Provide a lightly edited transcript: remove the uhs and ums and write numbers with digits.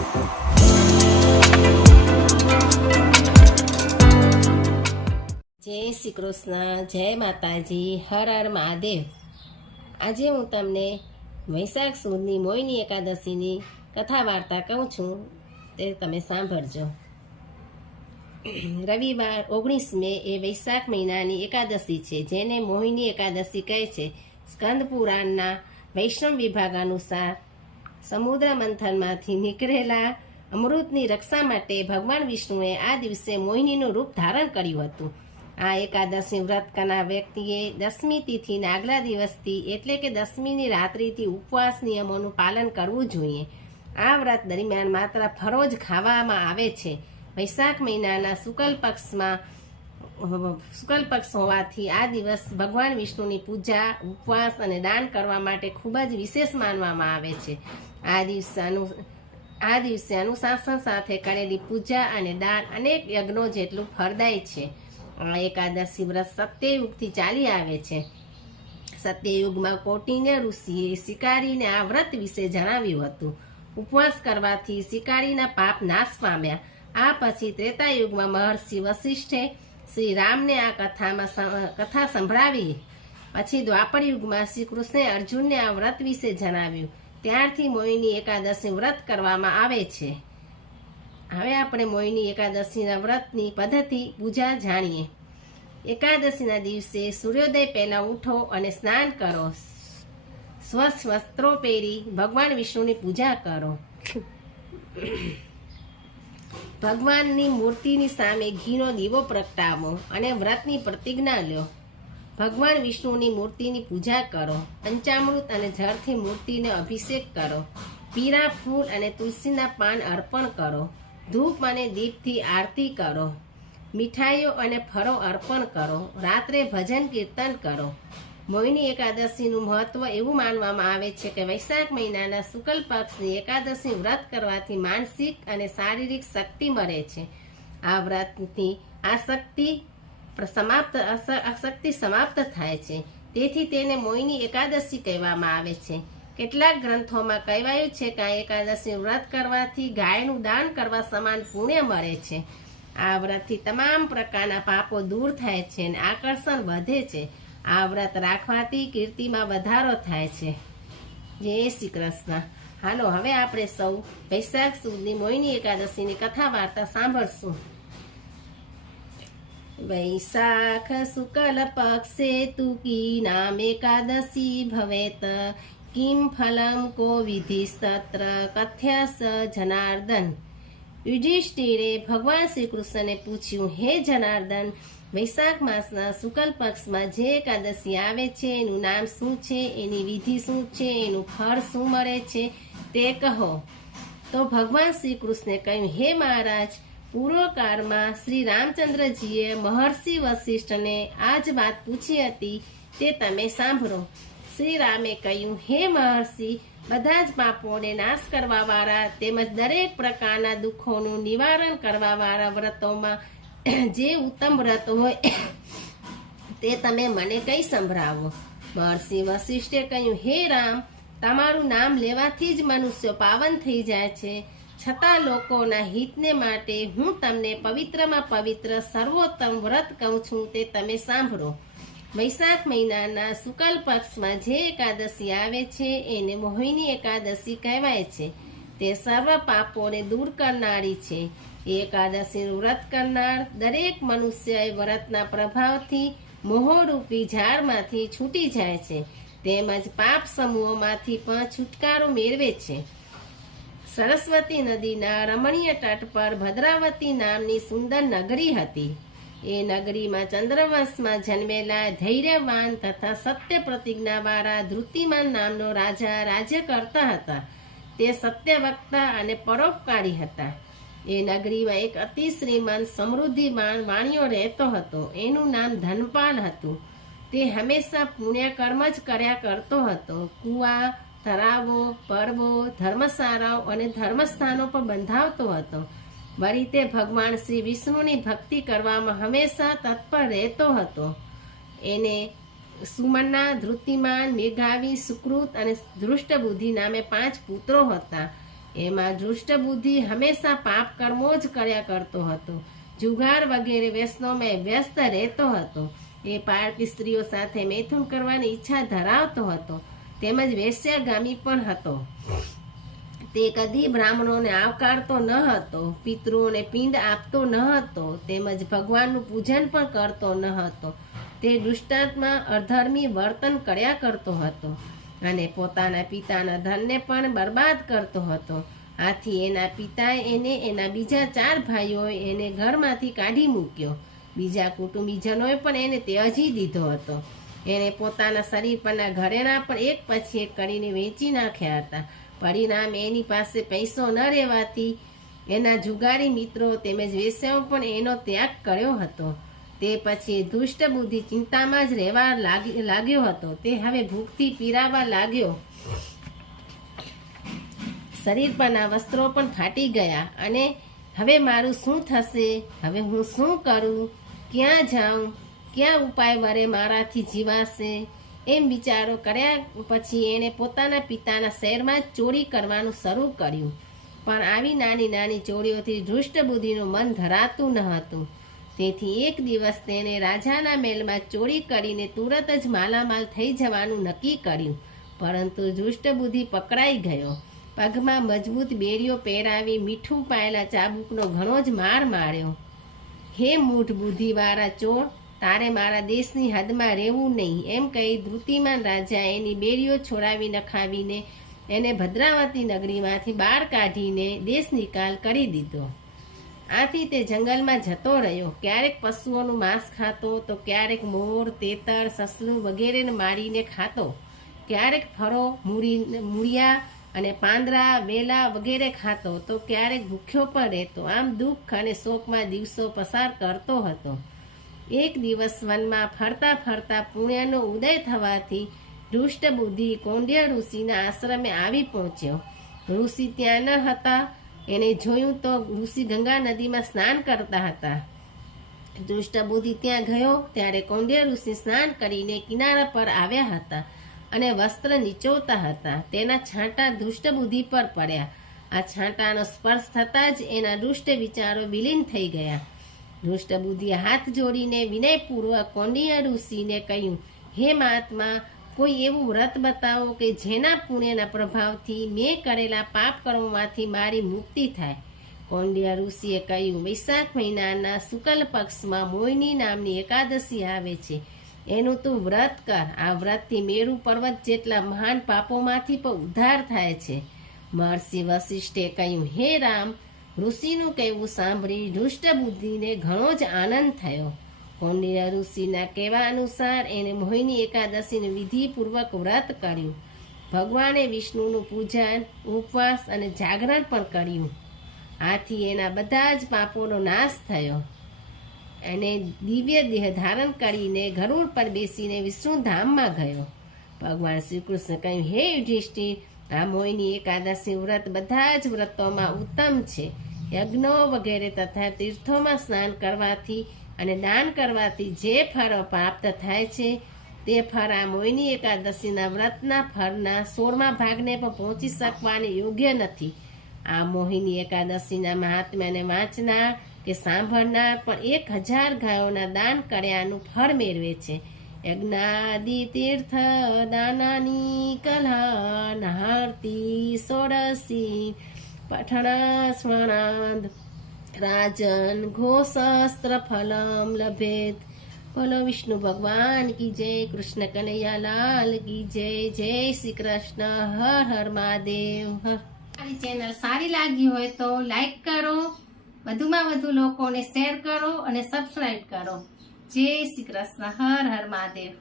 જય શ્રી કૃષ્ણ, જય માતાજી, હર હર મહાદેવ। આજે હું તમને વૈશાખ સુદની મોયની એકાદશીની કથા વાર્તા કહું છું, તે તમે સાંભળજો। રવિવાર 19 મે એ વૈશાખ મહિનાની એકાદશી છે, જેને મોહિની એકાદશી કહે છે। સ્કંદ પુરાણના વૈષ્ણવ વિભાગ અનુસાર સમુદ્ર મંથનમાંથી નીકળેલા અમૃતની રક્ષા માટે ભગવાન વિષ્ણુએ આ દિવસે મોહિનીનું રૂપ ધારણ કર્યું હતું। આ એકાદશી વ્રત કરનાર વ્યક્તિએ 10મી તિથિના આગલા દિવસથી એટલે કે 10મીની રાત્રિથી ઉપવાસ નિયમોનું પાલન કરવું જોઈએ। આ વ્રત દરમિયાન માત્ર ફળો જ ખાવામાં આવે છે। વૈશાખ મહિનાના શુક્લ પક્ષ હોવાથી આ દિવસ ભગવાન વિષ્ણુની પૂજા, ઉપવાસ અને દાન કરવા માટે ખૂબ જ વિશેષ માનવામાં આવે છે। આ દિવસે અનુશાસન સાથે કરેલી પૂજા અને દાન અનેક યજ્ઞો જેટલું ફળદાયી છે। આ એકાદશી વ્રત સત્યયુગથી ચાલી આવે છે। સત્યયુગમાં કૌટિન્ય ઋષિએ શિકારીને આ વ્રત વિશે જણાવ્યું હતું। ઉપવાસ કરવાથી શિકારીના પાપ નાશ પામ્યા। આ પછી ત્રેતાયુગમાં મહર્ષિ વશિષ્ઠે શ્રી રામને આ કથા સંભળાવી। પછી દ્વાપર યુગમાં શ્રી કૃષ્ણે અર્જુનને આ વ્રત વિશે જણાવ્યું। ત્યારથી મોહિની એકાદશી વ્રત કરવામાં આવે છે। હવે આપણે મોહિની એકાદશીના વ્રતની પદ્ધતિ પૂજા જાણીએ। એકાદશીના દિવસે સૂર્યોદય પહેલા ઉઠો અને સ્નાન કરો, સ્વચ્છ વસ્ત્રો પહેરી ભગવાન વિષ્ણુની પૂજા કરો। ભગવાનની મૂર્તિની સામે ઘીનો દીવો પ્રગટાવો અને વ્રતની પ્રતિજ્ઞા લો। ભગવાન વિષ્ણુની મૂર્તિની પૂજા કરો। પંચામૃત અને જળથી મૂર્તિને અભિષેક કરો। પીળા ફૂલ અને તુલસીના પાન અર્પણ કરો। ધૂપ અને દીપથી આરતી કરો। મીઠાઈઓ અને ફળો અર્પણ કરો। રાત્રે ભજન કીર્તન કરો। મોહિની એકાદશીનું મહત્વ એવું માનવામાં આવે છે કે વૈશાખ મહિનાના શુક્લ પક્ષની એકાદશી વ્રત કરવાથી માનસિક અને શારીરિક શક્તિ મળે છે। આ વ્રતથી અશક્તિ સમાપ્ત થાય છે, તેથી તેને મોહિની એકાદશી કહેવામાં આવે છે। કેટલાક ગ્રંથોમાં કહેવાયું છે કે આ એકાદશી વ્રત કરવાથી ગાયનું દાન કરવા સમાન પુણ્ય મળે છે। આ વ્રતથી તમામ પ્રકારના પાપો દૂર થાય છે અને આકર્ષણ વધે છે। આ વ્રત રાખવાથી કીર્તિમાં વધારો થાય છે। જય શ્રી કૃષ્ણ। હાલો, હવે આપણે સૌ વૈશાખ સુદની મોહિની એકાદશીની કથા વાર્તા સાંભળશું। વૈશાખ શુક્લ પક્ષે તુકી નામ એકાદશી ભવેત, કિમ ફલમ કો વિધિસ્તત્ર કથ્યસ જનાર્દન। યુધિષ્ઠિરે ભગવાન શ્રી કૃષ્ણને પૂછ્યું, હે જનાર્દન, વૈશાખ માસના શુક્લ પક્ષમાં જે એકાદશી આવે છે એનું નામ શું છે, એની વિધિ શું છે, એનું ફળ શું મળે છે તે કહો। તો ભગવાન શ્રી કૃષ્ણે કહ્યું, હે મહારાજ, પૂર્વકાળમાં શ્રી રામચંદ્રજીએ મહર્ષિ વશિષ્ઠને આ જ વાત પૂછી હતી, તે તમે સાંભળો। શ્રી રામે કહ્યું, હે મહર્ષિ, બધા જ પાપોને નાશ કરવાવાળા તેમજ દરેક પ્રકારના દુઃખોનું નિવારણ કરવાવાળા વ્રતોમાં જે ઉત્તમ વ્રત હોય તે તમે મને કઈ સંભળાવો। મહર્ષિ વશિષ્ઠે કહ્યું, હે રામ, તમારું નામ લેવાથી જ મનુષ્યો પાવન થઈ જાય છે, છતાં લોકોના હિતને માટે હું તમને પવિત્રમાં પવિત્ર સર્વોત્તમ વ્રત કહું છું, તે તમે સાંભળો। વૈશાખ મહિનાના શુક્લ પક્ષમાં જે એકાદશી આવે છે એને મોહિની એકાદશી કહેવાય છે। તે સર્વ પાપોને દૂર કરનારી છે। એ એકાદશીનું વ્રત કરનાર દરેક મનુષ્ય વ્રતના પ્રભાવથી મોહરૂપી ઝાડમાંથી છૂટી જાય છે, તેમજ પાપ સમૂહોમાંથી પણ છુટકારો મેળવે છે। સરસ્વતી નદીના રમણીય તટ પર ભદ્રાવતી નામની સુંદર નગરી હતી। એ નગરીમાં ચંદ્રવંશમાં જન્મેલા ધૈર્યવાન તથા સત્ય પ્રતિજ્ઞાવાળા ધૃતિમાન નામનો રાજા રાજ્ય કરતા હતા। તે સત્યવક્તા અને પરોપકારી હતા। એ નગરીમાં એક અતિ શ્રીમંત સમૃદ્ધિવાન વાણિયો રહેતો હતો। એનું નામ ધનપાલ હતું। તે હંમેશા પુણ્યકર્મ જ કર્યા કરતો હતો। કુવા, તળાવો, પર્વો, ધર્મશાળાઓ અને ધર્મસ્થાનો પર બંધાવતો હતો। વળી તે ભગવાન શ્રી વિષ્ણુની ભક્તિ કરવામાં હંમેશા તત્પર રહેતો હતો। એને સુમના, ધૃતિમાન, મેઘાવી, સુકૃત અને ધૃષ્ટબુદ્ધિ નામે 5 પુત્રો હતા। એમાં દુષ્ટ બુદ્ધિ હંમેશા પાપ કર્મો જ કર્યા કરતો હતો. જુગાર વગેરે વ્યસનોમાં વ્યસ્ત રહેતો હતો. એ પારકી સ્ત્રીઓ સાથે મૈથુન કરવાની ઈચ્છા ધરાવતો હતો, તેમજ વેશ્યાગામી પણ હતો. તે કદી બ્રાહ્મણોને આવકારતો ન હતો, પિતૃઓને પિંડ આપતો ન હતો, તેમજ ભગવાનનું પૂજન પણ કરતો ન હતો. તે દુષ્ટાત્મા અધર્મી વર્તન કર્યા કરતો હતો અને પોતાના પિતાના ધનને પણ બરબાદ કરતો હતો. આથી એના પિતાએ એને એના બીજા 4 ભાઈઓએ એને ઘરમાંથી કાઢી મૂક્યો. બીજા કુટુંબીજનોએ પણ એને ત્યજી દીધો હતો. એને પોતાના શરીર પરના ઘરેણાં પણ એક પછી એક કરીને વેચી નાખ્યા હતા. પરિણામે એની પાસે પૈસો ન રહેવાથી એના જુગારી મિત્રો તેમજ વેશ્યાઓ પણ એનો ત્યાગ કર્યો હતો. તે પછી દુષ્ટ બુદ્ધિ ચિંતામાં જ રહેવા લાગ્યો હતો. તે હવે ભૂખથી પીરાવા લાગ્યો. શરીર પરના વસ્ત્રો પણ ફાટી ગયા અને હવે મારું શું થશે? હવે હું શું કરું? ક્યાં જાઉં? ક્યાં ઉપાય વરે મારાથી જીવાશે? એમ વિચારો કર્યા પછી એણે પોતાના પિતાના શહેરમાં ચોરી કરવાનું શરૂ કર્યું. પણ આવી નાની નાની ચોરીઓથી દુષ્ટ બુદ્ધિનું મન ધરાતું ન હતું. તેથી એક દિવસ તેણે રાજાના મહેલમાં ચોરી કરીને તુરત જ માલામાલ થઈ જવાનું નક્કી કર્યું. પરંતુ દુષ્ટ બુદ્ધિ પકડાઈ ગયો. પગમાં મજબૂત બેડીઓ પહેરાવી મીઠું પાયેલા ચાબુકનો ઘણો જ માર માર્યો. હે મૂઢ બુદ્ધિવાળા ચોર, તારે મારા દેશની હદમાં રહેવું નહીં, એમ કહી ધૃતિમાન રાજા એની બેડીઓ છોડાવી નખાવીને એને ભદ્રાવતી નગરીમાંથી બહાર કાઢીને દેશ નિકાલ કરી દીધો. આથી તે જંગલમાં જતો રહ્યો. ક્યારેક પશુઓનું માંસ ખાતો, તો ક્યારેક મોર, તેતર, સસલું વગેરેને મારીને ખાતો. ક્યારેક ફળો, મૂળિયા અને પાંદડા, વેલા વગેરે ખાતો, તો ક્યારેક ભૂખ્યો પણ રહેતો. આમ દુઃખ અને શોકમાં દિવસો પસાર કરતો હતો. એક દિવસ વનમાં ફરતા ફરતા પુણ્યનો ઉદય થવાથી દુષ્ટ બુદ્ધિ કૌંડિન્ય ઋષિના આશ્રમે આવી પહોંચ્યો. ઋષિ ત્યાં ન હતા. એને જોયું તો ઋષિ ગંગા નદીમાં સ્નાન કરતા હતા. દુષ્ટ બુદ્ધિ ત્યાં ગયો ત્યારે કૌંડિન્ય ઋષિ સ્નાન કરીને કિનારા પર આવ્યા હતા અને વસ્ત્ર નીચોવતા હતા. તેના છાંટા દુષ્ટ બુદ્ધિ પર પડ્યા. આ છાંટાનો સ્પર્શ થતાં જ એના દુષ્ટ વિચારો વિલીન થઈ ગયા. દુષ્ટ બુદ્ધિએ હાથ જોડીને વિનયપૂર્વક કૌંડિન્ય ઋષિને કહ્યું, હે મહાત્મા, કોઈ એવું વ્રત બતાવો કે જેના પુણ્યના પ્રભાવથી મેં કરેલા પાપ કર્મોમાંથી મારી મુક્તિ થાય. કૌંડિન્ય ઋષિએ કહ્યું, વૈશાખ મહિનાના શુક્લ પક્ષમાં મોહિની નામની એકાદશી આવે છે. એનું તું વ્રત કર. આ વ્રતથી મેરુ પર્વત જેટલા મહાન પાપોમાંથી પણ ઉદ્ધાર થાય છે. મહર્ષિ વશિષ્ઠે કહ્યું, હે રામ, ઋષિનું કહેવું સાંભળી દુષ્ટ બુદ્ધિને ઘણો જ આનંદ થયો. કૌંડિન્ય ઋષિના કહેવા અનુસાર એને મોહિની એકાદશીનું વિધિપૂર્વક વ્રત કર્યું. ભગવાને વિષ્ણુનું પૂજન, ઉપવાસ અને જાગરણ પણ કર્યું. આથી એના બધા જ પાપોનો નાશ થયો. એને દિવ્ય દેહ ધારણ કરીને ગરુડ પર બેસીને વિષ્ણુધામમાં ગયો. ભગવાન શ્રી કૃષ્ણ કહ્યું, હે યુધિષ્ઠિર, આ મોહિની એકાદશી વ્રત બધા જ વ્રતોમાં ઉત્તમ છે. યજ્ઞો વગેરે તથા તીર્થોમાં સ્નાન કરવાથી અને દાન કરવાથી જે ફળ પ્રાપ્ત થાય છે તે ફળ આ મોહિની એકાદશીના વ્રતના ફળના 16મા ભાગને પણ પહોંચી શકવાની યોગ્ય નથી. આ મોહિની એકાદશીના મહાત્મ્યને વાંચનાર કે સાંભળનાર પણ 1000 ગાયોના દાન કર્યાનું ફળ મેળવે છે. યજ્ઞાદિ તીર્થ દાનાની કલા નહારતી સોડસી પઠણા સ્મરણાદ રાજન ઘોષસ્ત્ર ફલમ લભેત. બોલો વિષ્ણુ ભગવાન કી જય, કૃષ્ણ કનૈયાલાલ કી જય. જય શ્રી કૃષ્ણ. હર હર મહાદેવ. મારી ચેનલ સારી લાગી હોય તો લાઈક કરો, વધુમાં વધુ લોકોને શેર કરો અને સબસ્ક્રાઈબ કરો. જય શ્રી કૃષ્ણ. હર હર મહાદેવ.